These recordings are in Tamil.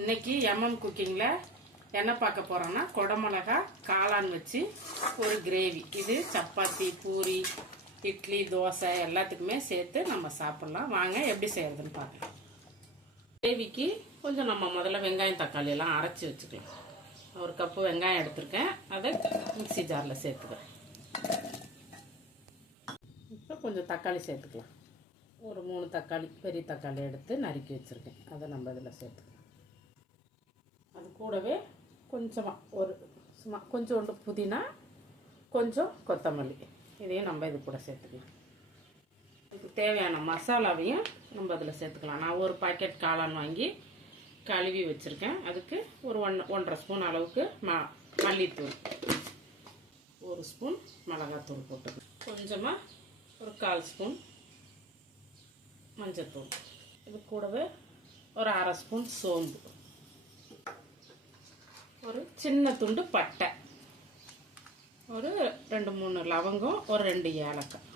இன்னைக்கு குக்கிங்கில் என்ன பார்க்க போகிறோன்னா குடமிளகா காளான் வச்சு ஒரு கிரேவி. இது சப்பாத்தி, பூரி, இட்லி, தோசை எல்லாத்துக்குமே சேர்த்து நம்ம சாப்பிட்லாம். வாங்க எப்படி செய்கிறதுன்னு பார்க்கலாம். கிரேவிக்கு கொஞ்சம் நம்ம முதல்ல வெங்காயம் தக்காளி எல்லாம் அரைச்சி வச்சுக்கலாம். ஒரு கப்பு வெங்காயம் எடுத்திருக்கேன், அதை மிக்சி ஜாரில் சேர்த்துக்கிறேன். இப்போ கொஞ்சம் தக்காளி சேர்த்துக்கலாம். ஒரு 3 தக்காளி, பெரிய தக்காளி எடுத்து நறுக்கி வச்சுருக்கேன், அதை நம்ம இதில் சேர்த்துக்கலாம். அது கூடவே கொஞ்சமாக சும்மா கொஞ்சோண்டு புதினா, கொஞ்சம் கொத்தமல்லி, இதையும் நம்ம இது கூட சேர்த்துக்கலாம். இதுக்கு தேவையான மசாலாவையும் நம்ம அதில் சேர்த்துக்கலாம். நான் ஒரு பாக்கெட் காளான் வாங்கி கழுவி வச்சுருக்கேன். அதுக்கு ஒரு 1.5 ஸ்பூன் அளவுக்கு மல்லித்தூள், 1 ஸ்பூன் மிளகாத்தூள் போட்டுக்கலாம். கொஞ்சமாக ஒரு 1/4 ஸ்பூன் மஞ்சத்தூள், இது கூடவே ஒரு 1/2 ஸ்பூன் சோம்பு, ஒரு சின்ன துண்டு பட்டை, ஒரு 2-3 லவங்கம், ஒரு 2 ஏலக்காய்,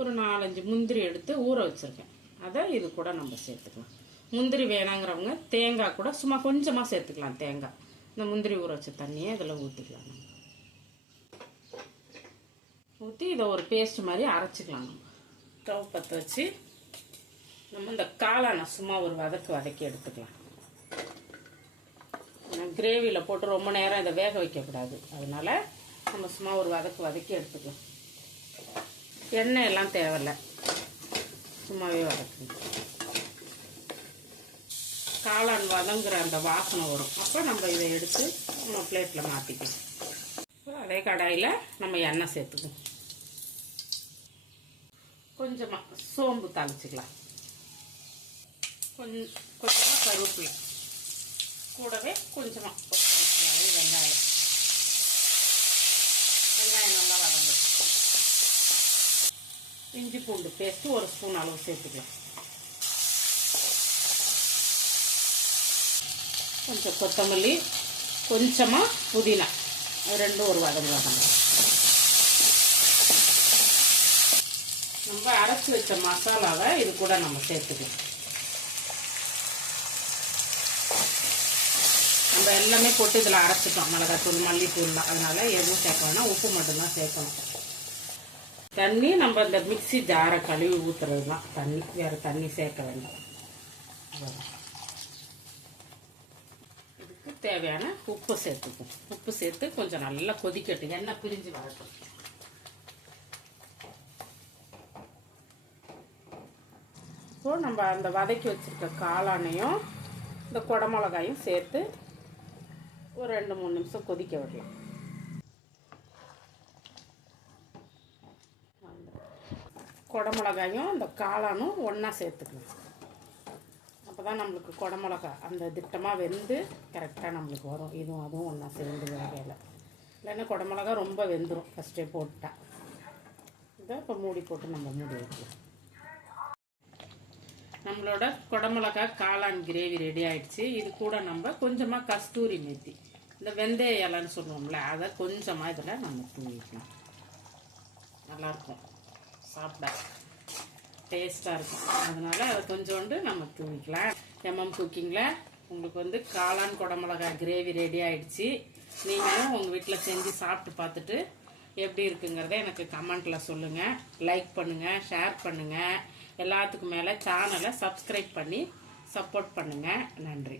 ஒரு 4-5 முந்திரி எடுத்து ஊற வச்சுருக்கேன். அதை இது கூட நம்ம சேர்த்துக்கலாம். முந்திரி வேணாங்கிறவங்க தேங்காய் கூட சும்மா கொஞ்சமாக சேர்த்துக்கலாம். தேங்காய், இந்த முந்திரி ஊற வச்ச தண்ணியை இதில் ஊற்றிக்கலாம். நம்ம ஊற்றி இதை ஒரு பேஸ்ட் மாதிரி அரைச்சிக்கலாம். நம்ம ஸ்டவ் பற்ற வச்சு நம்ம இந்த காளானை சும்மா ஒரு வதக்கி எடுத்துக்கலாம். கிரேவியில் போட்டு ரொம்ப நேரம் இதை வேக வைக்கக்கூடாது, அதனால நம்ம சும்மா ஒரு வதக்கி எடுத்துக்கலாம். எண்ணெய் எல்லாம் தேவையில்லை, சும்மாவே வதக்கணும். காளான் வதங்குற அந்த வாசனை வரும், அப்போ நம்ம இதை எடுத்து நம்ம பிளேட்டில் மாற்றிக்கலாம். அதே கடாயில் நம்ம எண்ணெய் சேர்த்துக்குவோம். கொஞ்சமாக சோம்பு தாளிச்சிக்கலாம், கொஞ்சமாக கருவேப்பிலை, கூடவே கொஞ்சமாக வெங்காயம் நல்லா வதங்கும். இஞ்சி பூண்டு பேஸ்ட்டு 1 ஸ்பூன் அளவு சேர்த்துக்கலாம். கொஞ்சம் கொத்தமல்லி, கொஞ்சமாக புதினா, ரெண்டும் ஒரு வதங்க. நம்ம அரைச்சி வச்ச மசாலாவை இது கூட நம்ம சேர்த்துக்கலாம். நம்ம எல்லாமே போட்டு இதில் அரைச்சிட்டோம், மிளகாத்தூள், மல்லித்தூள்லாம், அதனால எதுவும் சேர்க்க வேணாம், உப்பு மட்டும்தான் சேர்க்கணும். தண்ணி நம்ம இந்த மிக்சி ஜாரை கழுவி ஊற்றுறது தான் தண்ணி, வேறு தண்ணி சேர்க்க வேண்டாம். இதுக்கு தேவையான உப்பு சேர்த்துக்கும். உப்பு சேர்த்து கொஞ்சம் நல்லா கொதிக்கட்டும், எண்ணெய் பிரிஞ்சு வரட்டும். இப்போ நம்ம அந்த வதக்கி வச்சுருக்க காளானையும் இந்த குடமிளகாயும் சேர்த்து ஒரு 2-3 நிமிஷம் கொதிக்க விடலாம். குடமிளகாயும் இந்த காளானும் ஒன்றா சேர்த்துக்கலாம். அப்போ தான் நம்மளுக்கு குடமிளகா அந்த திட்டமாக வெந்து கரெக்டாக நம்மளுக்கு வரும். இதுவும் அதுவும் ஒன்றா சேர்ந்து வேகையில், இல்லைன்னா குடமிளகா ரொம்ப வெந்துடும் ஃபஸ்ட்டே போட்டா. இதை இப்போ மூடி போட்டு நம்ம மூடி வைக்கலாம். நம்மளோட குடமிளகா காளான் கிரேவி ரெடி ஆயிடுச்சு. இது கூட நம்ம கொஞ்சமாக கஸ்தூரி மேத்தி, இந்த வெந்தய இலைன்னு சொல்லுவோம்ல, அதை கொஞ்சமாக இதில் நம்ம தூவிக்கலாம். நல்லாயிருக்கும், சாப்பிட டேஸ்ட்டாக இருக்கும். அதனால அதை கொஞ்சோண்டு நம்ம தூவிக்கலாம். குக்கிங்கில் உங்களுக்கு காளான் குடமிளகா கிரேவி ரெடி ஆயிடுச்சு. நீங்களும் உங்கள் வீட்டில் செஞ்சு சாப்பிட்டு பார்த்துட்டு எப்படி இருக்குங்கிறத எனக்கு கமெண்ட்டில் சொல்லுங்கள். லைக் பண்ணுங்கள், ஷேர் பண்ணுங்கள். எல்லாத்துக்கும் மேலே சேனலை சப்ஸ்கிரைப் பண்ணி சப்போர்ட் பண்ணுங்கள். நன்றி.